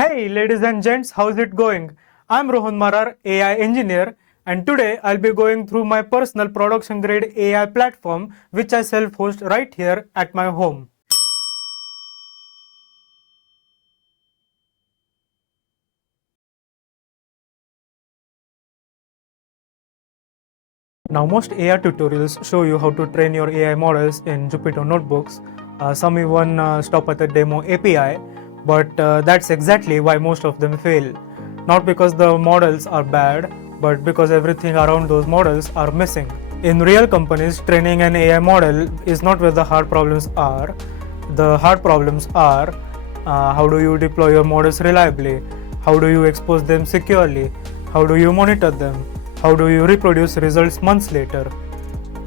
Hey ladies and gents, how's it going? I'm Rohan Marar, AI engineer, and today I'll be going through my personal production grade AI platform which I self-host right here at my home. Now most AI tutorials show you how to train your AI models in Jupyter notebooks. Some even stop at the demo API, but that's exactly why most of them fail. Not because the models are bad, but because everything around those models are missing. In real companies, training an AI model is not where the hard problems are. The hard problems are how do you deploy your models reliably? How do you expose them securely? How do you monitor them? How do you reproduce results months later?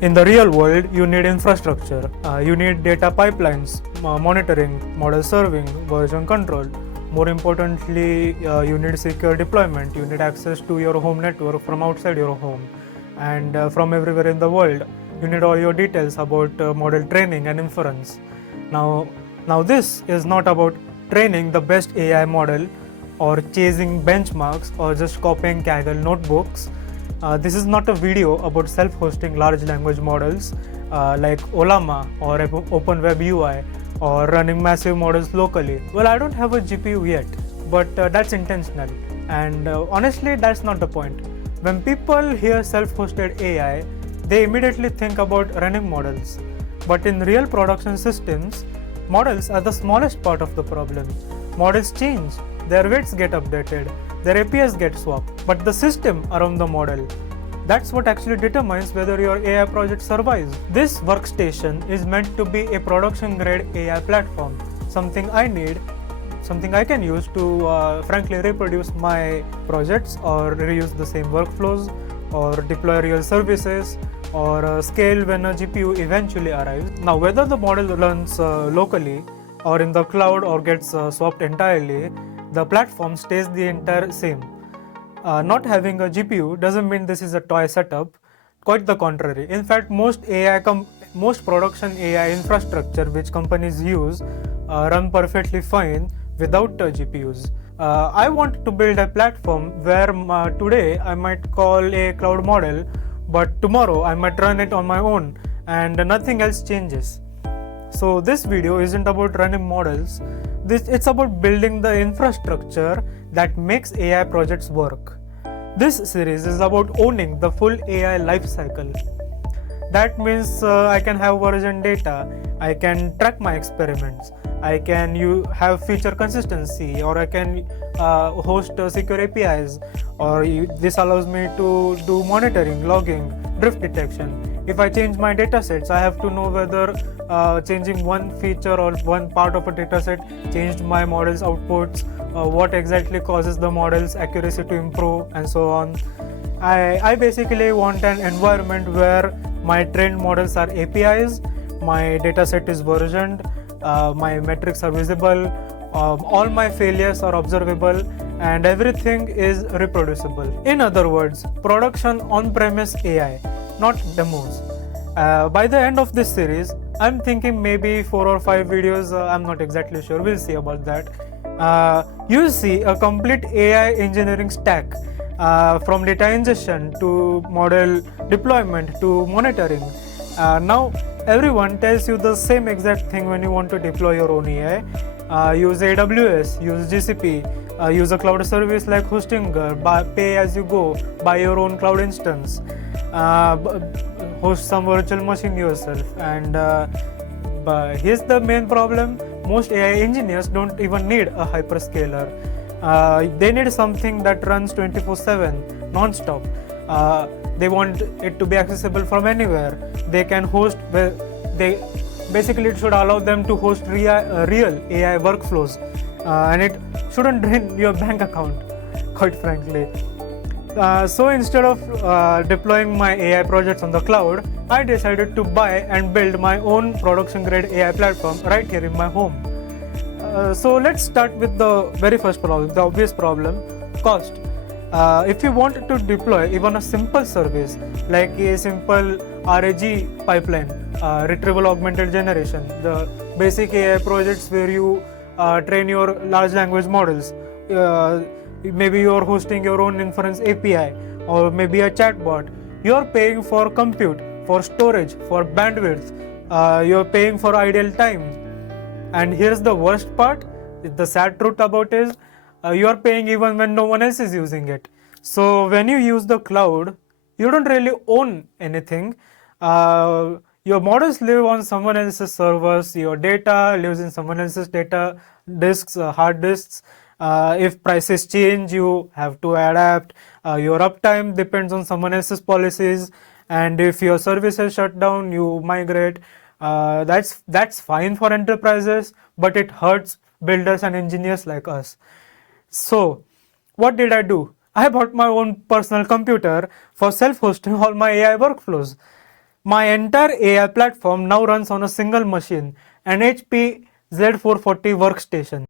In the real world, you need infrastructure. You need data pipelines, monitoring, model serving, version control. More importantly, you need secure deployment. You need access to your home network from outside your home and from everywhere in the world. You need all your details about model training and inference. Now this is not about training the best AI model or chasing benchmarks or just copying Kaggle notebooks. This is not a video about self-hosting large language models like Olama or OpenWeb UI or running massive models locally. Well, I don't have a GPU yet, but that's intentional. And honestly, that's not the point. When people hear self-hosted AI, they immediately think about running models. But in real production systems, models are the smallest part of the problem. Models change, their weights get updated, their APIs get swapped, but the system around the model, that's what actually determines whether your AI project survives. This workstation is meant to be a production grade AI platform, something I need, something I can use to frankly reproduce my projects or reuse the same workflows or deploy real services or scale when a GPU eventually arrives. Now whether the model runs locally or in the cloud or gets swapped entirely, the platform stays the entire same. Not having a GPU doesn't mean this is a toy setup, quite the contrary. In fact, most production AI infrastructure which companies use run perfectly fine without GPUs. I want to build a platform where today I might call a cloud model, but tomorrow I might run it on my own and nothing else changes. So this video isn't about running models, it's about building the infrastructure that makes AI projects work. This series is about owning the full AI lifecycle. That means I can have version data, I can track my experiments, I can have feature consistency, or I can host secure APIs, or this allows me to do monitoring, logging, drift detection. If I change my datasets, I have to know whether changing one feature or one part of a dataset changed my model's outputs, what exactly causes the model's accuracy to improve, and so on. I basically want an environment where my trained models are APIs, my dataset is versioned, my metrics are visible, all my failures are observable, and everything is reproducible. In other words, production on-premise AI, not demos. By the end of this series, I'm thinking maybe 4 or 5 videos, I'm not exactly sure, we'll see about that. You'll see a complete AI engineering stack from data ingestion to model deployment to monitoring. Now everyone tells you the same exact thing when you want to deploy your own AI. Use AWS, use GCP, use a cloud service like Hostinger, pay as you go, buy your own cloud instance, host some virtual machine yourself. And but here's the main problem: most AI engineers don't even need a hyperscaler. They need something that runs 24/7, non-stop. They want it to be accessible from anywhere. They can host. Basically it should allow them to host real AI workflows, and it shouldn't drain your bank account, quite frankly. So instead of deploying my AI projects on the cloud, I decided to buy and build my own production grade AI platform right here in my home. So let's start with the very first problem, the obvious problem: cost. If you want to deploy even a simple service like a simple RAG pipeline, retrieval augmented generation, the basic AI projects where you train your large language models. Maybe you're hosting your own inference API or maybe a chatbot. You're paying for compute, for storage, for bandwidth. You're paying for idle time. And here's the worst part, the sad truth about is you're paying even when no one else is using it. So when you use the cloud, you don't really own anything. Your models live on someone else's servers, your data lives in someone else's data disks, hard disks. If prices change, you have to adapt. Your uptime depends on someone else's policies, and if your services shut down, you migrate. That's fine for enterprises, but it hurts builders and engineers like us. So what did I do? I bought my own personal computer for self-hosting all my AI workflows. My entire AI platform now runs on a single machine, an HP Z440 workstation.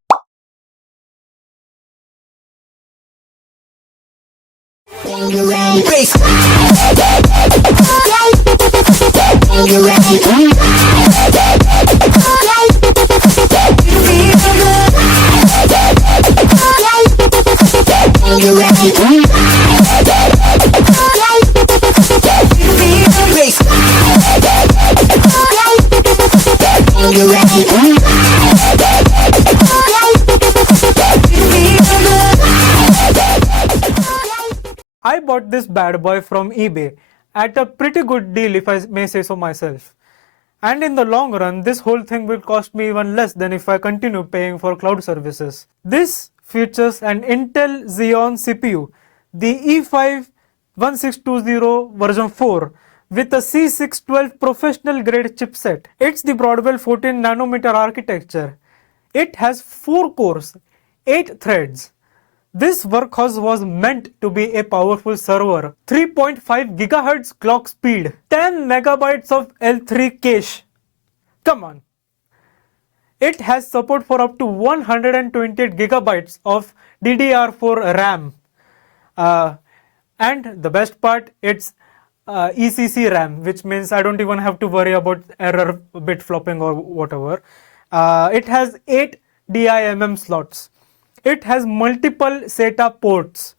I bought this bad boy from eBay at a pretty good deal, if I may say so myself. And in the long run, this whole thing will cost me even less than if I continue paying for cloud services. This features an Intel Xeon CPU, the E5-1620 version 4, with a C612 professional grade chipset. It's the Broadwell 14 nanometer architecture. It has 4 cores, 8 threads. This workhorse was meant to be a powerful server, 3.5 GHz clock speed, 10 megabytes of L3 cache. Come on. It has support for up to 128 gigabytes of DDR4 RAM. And the best part, it's ECC RAM, which means I don't even have to worry about error bit flopping or whatever. It has 8 DIMM slots. It has multiple SATA ports,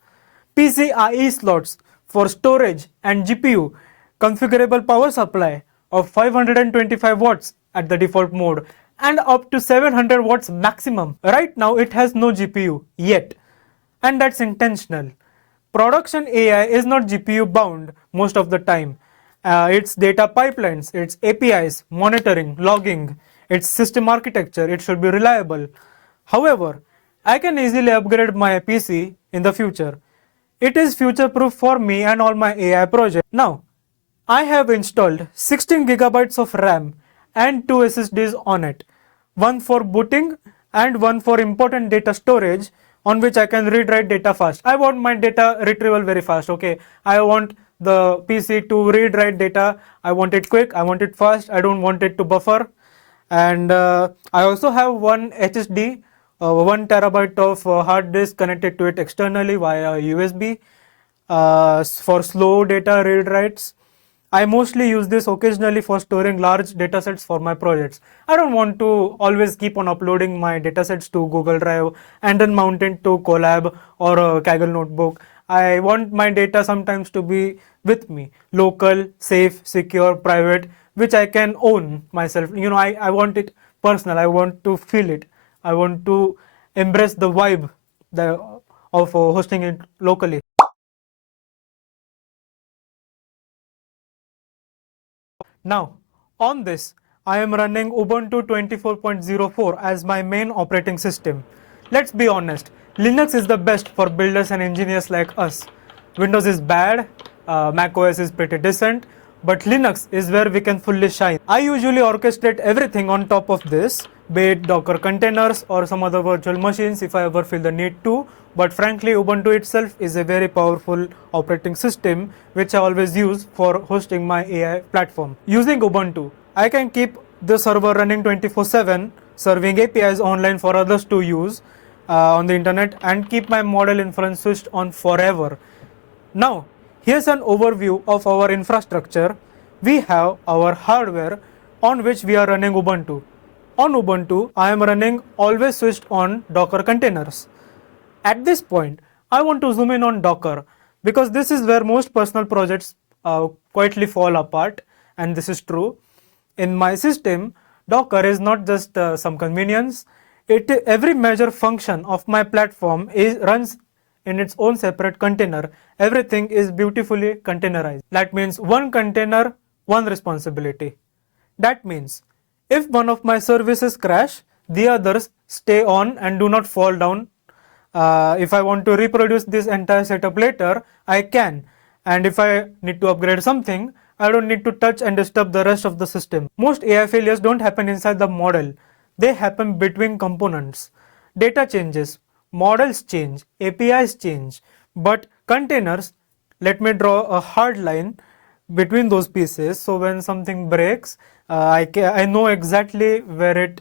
PCIe slots for storage and GPU, configurable power supply of 525 watts at the default mode and up to 700 watts maximum. Right now it has no GPU yet, and that's intentional. Production AI is not GPU bound most of the time. It's data pipelines, it's APIs, monitoring, logging, it's system architecture, it should be reliable. However, I can easily upgrade my PC in the future. It is future-proof for me and all my AI projects. Now, I have installed 16 gigabytes of RAM and 2 SSDs on it. One for booting and one for important data storage on which I can read-write data fast. I want my data retrieval very fast, okay? I want the PC to read-write data. I want it quick, I want it fast, I don't want it to buffer. And I also have one HSD, 1 terabyte of hard disk connected to it externally via USB for slow data read writes. I mostly use this occasionally for storing large datasets for my projects. I don't want to always keep on uploading my datasets to Google Drive and then mount it to Colab or a Kaggle notebook. I want my data sometimes to be with me, local, safe, secure, private, which I can own myself. You know, I want it personal. I want to feel it. I want to embrace the vibe of hosting it locally. Now, on this, I am running Ubuntu 24.04 as my main operating system. Let's be honest, Linux is the best for builders and engineers like us. Windows is bad, Mac OS is pretty decent, but Linux is where we can fully shine. I usually orchestrate everything on top of this, be it Docker containers or some other virtual machines if I ever feel the need to. But frankly, Ubuntu itself is a very powerful operating system which I always use for hosting my AI platform. Using Ubuntu, I can keep the server running 24/7, serving APIs online for others to use on the internet, and keep my model inference switched on forever. Now, here's an overview of our infrastructure. We have our hardware on which we are running Ubuntu. On Ubuntu, I am running always switched on Docker containers. At this point, I want to zoom in on Docker because this is where most personal projects quietly fall apart, and this is true. In my system, Docker is not just some convenience. Every major function of my platform runs in its own separate container. Everything is beautifully containerized. That means one container, one responsibility. That means if one of my services crash, the others stay on and do not fall down. If I want to reproduce this entire setup later, I can. And if I need to upgrade something, I don't need to touch and disturb the rest of the system. Most AI failures don't happen inside the model. They happen between components. Data changes, models change, APIs change, but containers, let me draw a hard line between those pieces. So when something breaks, I know exactly where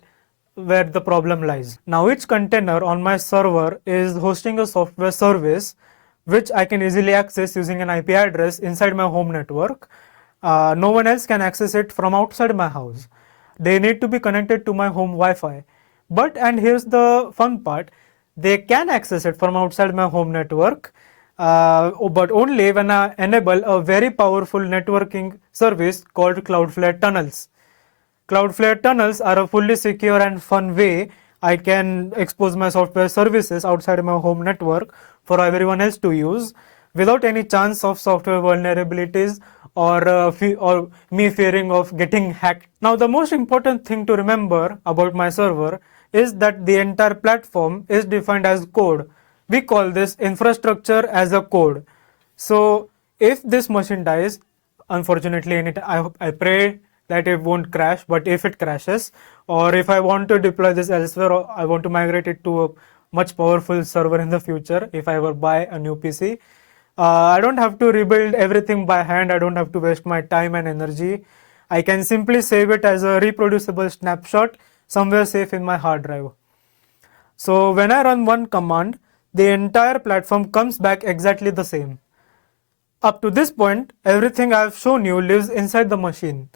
the problem lies. Now each container on my server is hosting a software service which I can easily access using an IP address inside my home network. No one else can access it from outside my house. They need to be connected to my home Wi-Fi. But, and here's the fun part, they can access it from outside my home network, but only when I enable a very powerful networking service called Cloudflare tunnels. Cloudflare tunnels are a fully secure and fun way I can expose my software services outside my home network for everyone else to use without any chance of software vulnerabilities or me fearing of getting hacked. Now, the most important thing to remember about my server is that the entire platform is defined as code. We call this infrastructure as a code. So if this machine dies, unfortunately, I pray that it won't crash, but if it crashes, or if I want to deploy this elsewhere, or I want to migrate it to a much powerful server in the future, if I ever buy a new PC, I don't have to rebuild everything by hand. I don't have to waste my time and energy. I can simply save it as a reproducible snapshot somewhere safe in my hard drive. So when I run one command, the entire platform comes back exactly the same. Up to this point, everything I have shown you lives inside the machine.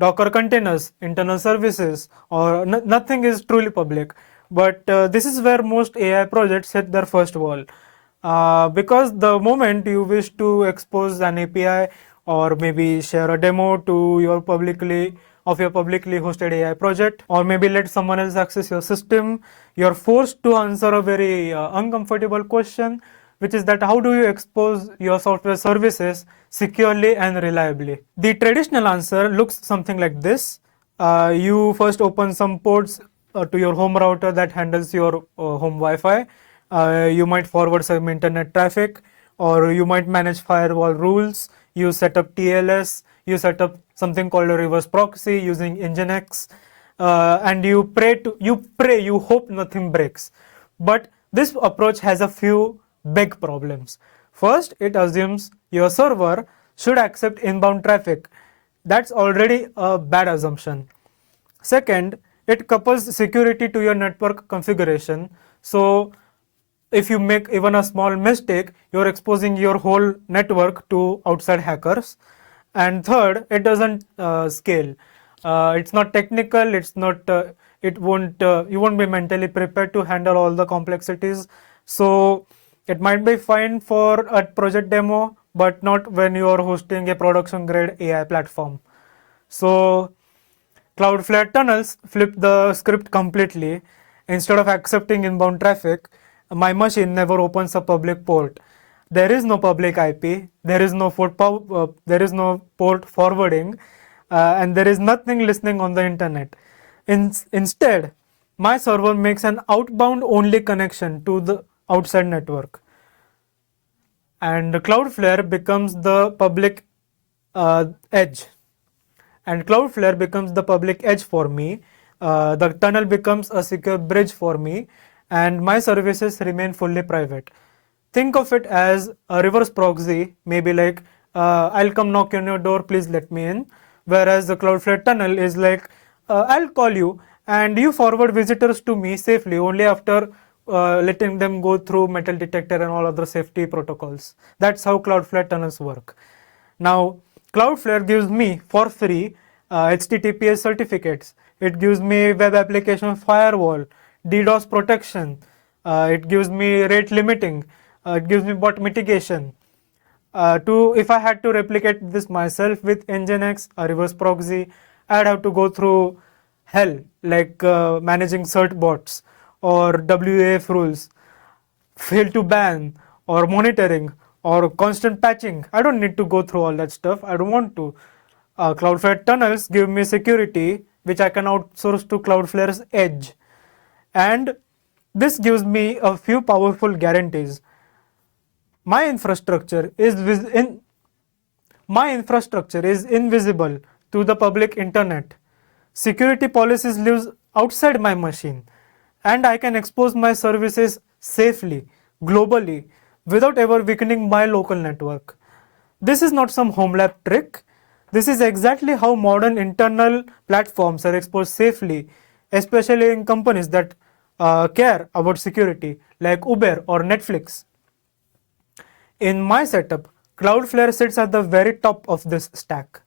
Docker containers, internal services, or nothing is truly public. But this is where most AI projects hit their first wall. Because the moment you wish to expose an API or maybe share a demo to your publicly hosted AI project, or maybe let someone else access your system, you're forced to answer a very uncomfortable question, which is that how do you expose your software services securely and reliably? The traditional answer looks something like this. You first open some ports to your home router that handles your home Wi-Fi. You might forward some internet traffic, or you might manage firewall rules. You set up TLS, you set up something called a reverse proxy using Nginx, and you hope nothing breaks. But this approach has a few big problems. First, it assumes your server should accept inbound traffic. That's already a bad assumption. Second, it couples security to your network configuration. So if you make even a small mistake, you're exposing your whole network to outside hackers. And third, it doesn't scale. It's not technical. It's not. It won't. You won't be mentally prepared to handle all the complexities. So it might be fine for a project demo, but not when you are hosting a production grade AI platform. So Cloudflare tunnels flip the script completely. Instead of accepting inbound traffic, my machine never opens a public port. There is no public IP. There is no port forwarding, and there is nothing listening on the internet. Instead, my server makes an outbound only connection to the outside network, and Cloudflare becomes the public edge. And Cloudflare becomes the public edge for me. The tunnel becomes a secure bridge for me, and my services remain fully private. Think of it as a reverse proxy, maybe like I'll come knock on your door, please let me in. Whereas the Cloudflare tunnel is like I'll call you and you forward visitors to me safely only after letting them go through metal detector and all other safety protocols. That's how Cloudflare tunnels work. Now, Cloudflare gives me for free HTTPS certificates. it gives me web application firewall, DDoS protection, it gives me rate limiting, it gives me bot mitigation. If I had to replicate this myself with Nginx, a reverse proxy, I'd have to go through hell, like managing cert bots or WAF rules, fail to ban or monitoring or constant patching. I don't need to go through all that stuff. I don't want to. Cloudflare tunnels give me security, which I can outsource to Cloudflare's edge. And this gives me a few powerful guarantees. My infrastructure is invisible to the public internet. Security policies lives outside my machine, and I can expose my services safely, globally, without ever weakening my local network. This is not some home lab trick. This is exactly how modern internal platforms are exposed safely, especially in companies that care about security, like Uber or Netflix. In my setup, Cloudflare sits at the very top of this stack.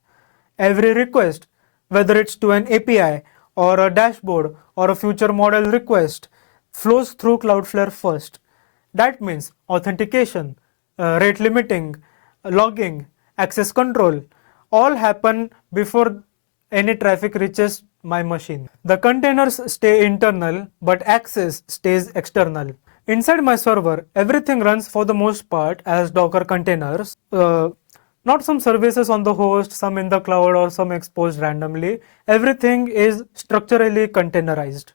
Every request, whether it's to an API or a dashboard or a future model request, flows through Cloudflare first. That means authentication, rate limiting, logging, access control, all happen before any traffic reaches my machine. The containers stay internal, but access stays external. Inside my server, everything runs for the most part as Docker containers. Not some services on the host, some in the cloud, or some exposed randomly. Everything is structurally containerized.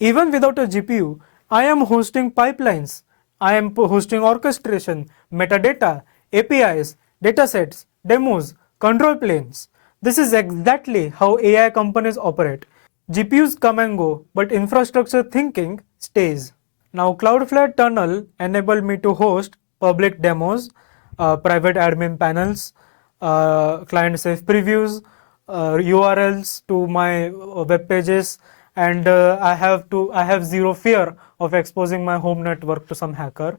Even without a GPU, I am hosting pipelines. I am hosting orchestration, metadata, APIs, datasets, demos, control planes. This is exactly how AI companies operate. GPUs come and go, but infrastructure thinking stays. Now, Cloudflare Tunnel enabled me to host public demos, private admin panels, client safe previews, URLs to my web pages, and I have zero fear of exposing my home network to some hacker.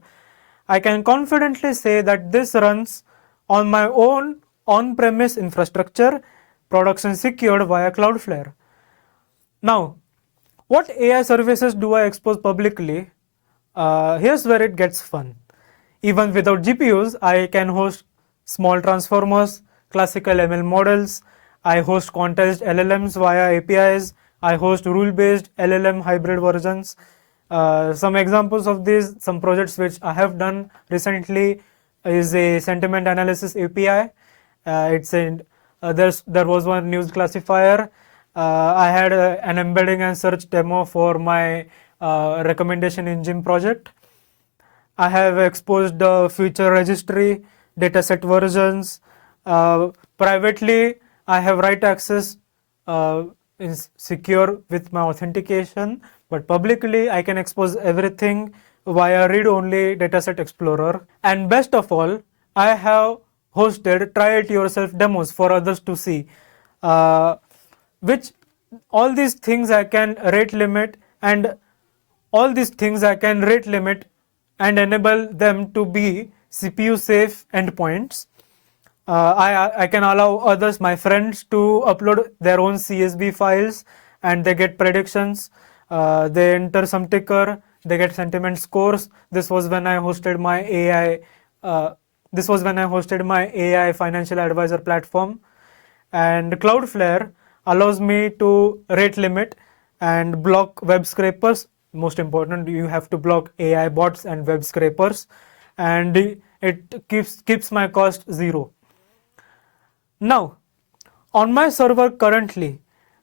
I can confidently say that this runs on my own on-premise infrastructure, production secured via Cloudflare. Now, what AI services do I expose publicly? Here's where it gets fun. Even without GPUs, I can host small transformers, classical ML models. I host quantized LLMs via APIs. I host rule-based LLM hybrid versions. Some examples of these, some projects which I have done recently is a sentiment analysis API. There was one news classifier. I had an embedding and search demo for my recommendation engine project. I have exposed the feature registry, dataset versions. Privately, I have write access is secure with my authentication, but publicly I can expose everything via read-only dataset explorer. And best of all, I have hosted try-it-yourself demos for others to see, which all these things I can rate limit and enable them to be CPU safe endpoints. I can allow others, my friends, to upload their own CSV files and they get predictions. They enter some ticker, they get sentiment scores. This was when I hosted my AI financial advisor platform. And Cloudflare allows me to rate limit and block web scrapers. Most important, you have to block AI bots and web scrapers, and it keeps my cost zero. Now, on my server currently,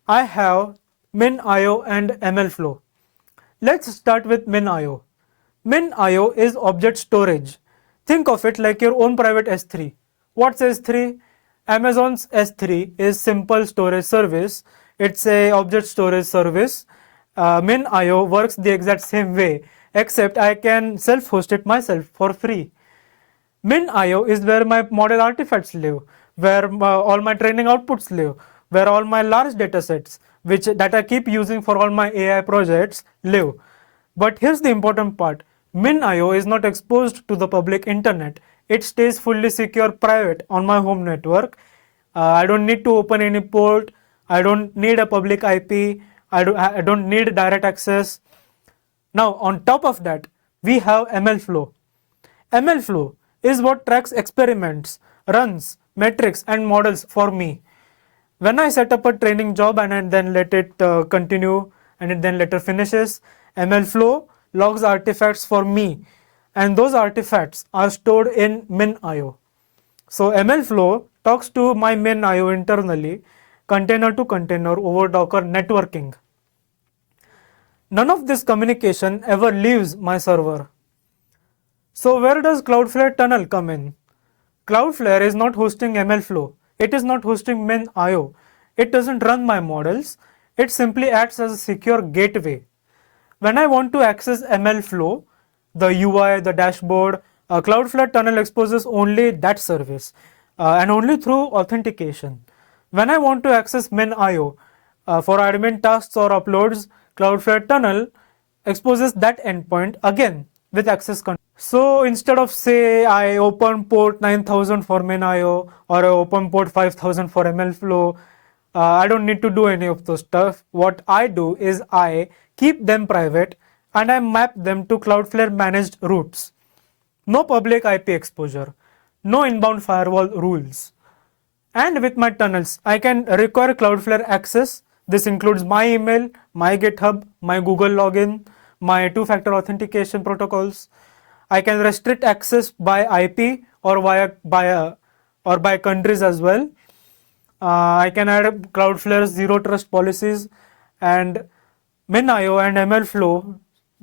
I have min.io and MLflow. Let's start with min.io. Min.io is object storage. Think of it like your own private S3. What's S3? Amazon's S3 is simple storage service. It's a object storage service. Min.io works the exact same way, except I can self-host it myself for free. Min.io is where my model artifacts live, where all my training outputs live, where all my large datasets, that I keep using for all my AI projects, live. But here's the important part. Min.io is not exposed to the public internet. It stays fully secure private on my home network. I don't need to open any port. I don't need a public IP. I don't need direct access. Now, on top of that, we have ML flow. ML flow is what tracks experiments, runs, metrics, and models for me. When I set up a training job and then let it continue and it then later finishes, ML flow logs artifacts for me, and those artifacts are stored in min.io. So ML flow talks to my min.io internally, container to container over Docker networking. None of this communication ever leaves my server. So where does Cloudflare tunnel come in? Cloudflare is not hosting ML flow. It is not hosting min.io. It doesn't run my models. It simply acts as a secure gateway. When I want to access ML flow, the UI, the dashboard, Cloudflare tunnel exposes only that service and only through authentication. When I want to access min.io for admin tasks or uploads, Cloudflare tunnel exposes that endpoint again with access control. So instead of say I open port 9000 for min.io or I open port 5000 for ML flow, I don't need to do any of those stuff. What I do is I keep them private and I map them to Cloudflare managed routes. No public IP exposure, no inbound firewall rules. And with my tunnels, I can require Cloudflare access. This includes my email, my GitHub, my Google login, my two-factor authentication protocols. I can restrict access by IP or by countries as well. I can add Cloudflare's zero trust policies, and min.io and MLflow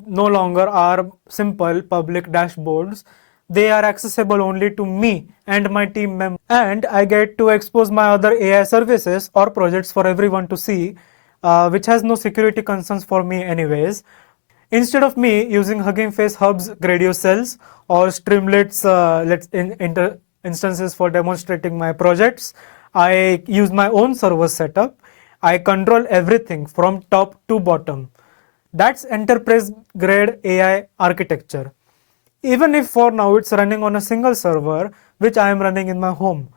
no longer are simple public dashboards. They are accessible only to me and my team members. And I get to expose my other AI services or projects for everyone to see, which has no security concerns for me anyways. Instead of me using Hugging Face Hub's Gradio cells or Streamlit's instances for demonstrating my projects, I use my own server setup. I control everything from top to bottom. That's enterprise grade AI architecture. Even if for now it's running on a single server, which I am running in my home,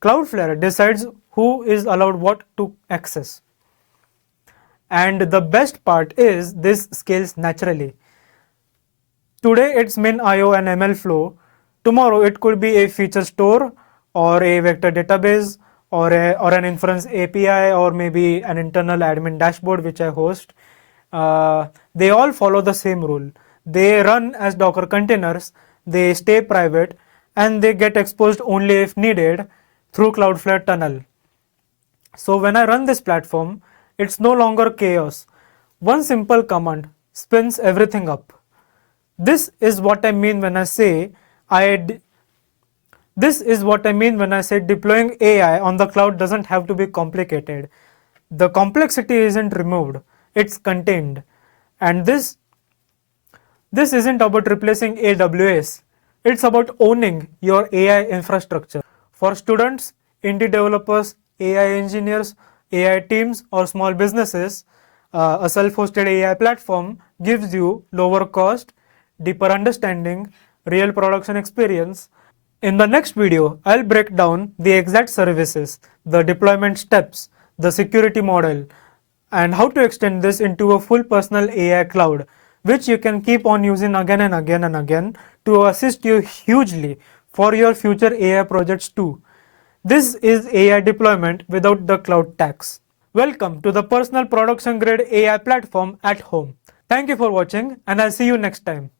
Cloudflare decides who is allowed what to access. And the best part is this scales naturally. Today it's min.io and MLflow. Tomorrow it could be a feature store or a vector database or an inference API or maybe an internal admin dashboard which I host. They all follow the same rule. They run as Docker containers, they stay private, and they get exposed only if needed through Cloudflare tunnel. So when I run this platform, it's no longer chaos. One simple command spins everything up. This is what I mean when I say deploying AI on the cloud doesn't have to be complicated. The complexity isn't removed, it's contained. And this isn't about replacing AWS. It's about owning your AI infrastructure. For students, indie developers, AI engineers, AI teams, or small businesses, a self-hosted AI platform gives you lower cost, deeper understanding, real production experience. In the next video, I'll break down the exact services, the deployment steps, the security model, and how to extend this into a full personal AI cloud, which you can keep on using again and again and again to assist you hugely for your future AI projects too. This is AI deployment without the cloud tax. Welcome to the personal production grade AI platform at home. Thank you for watching, and I'll see you next time.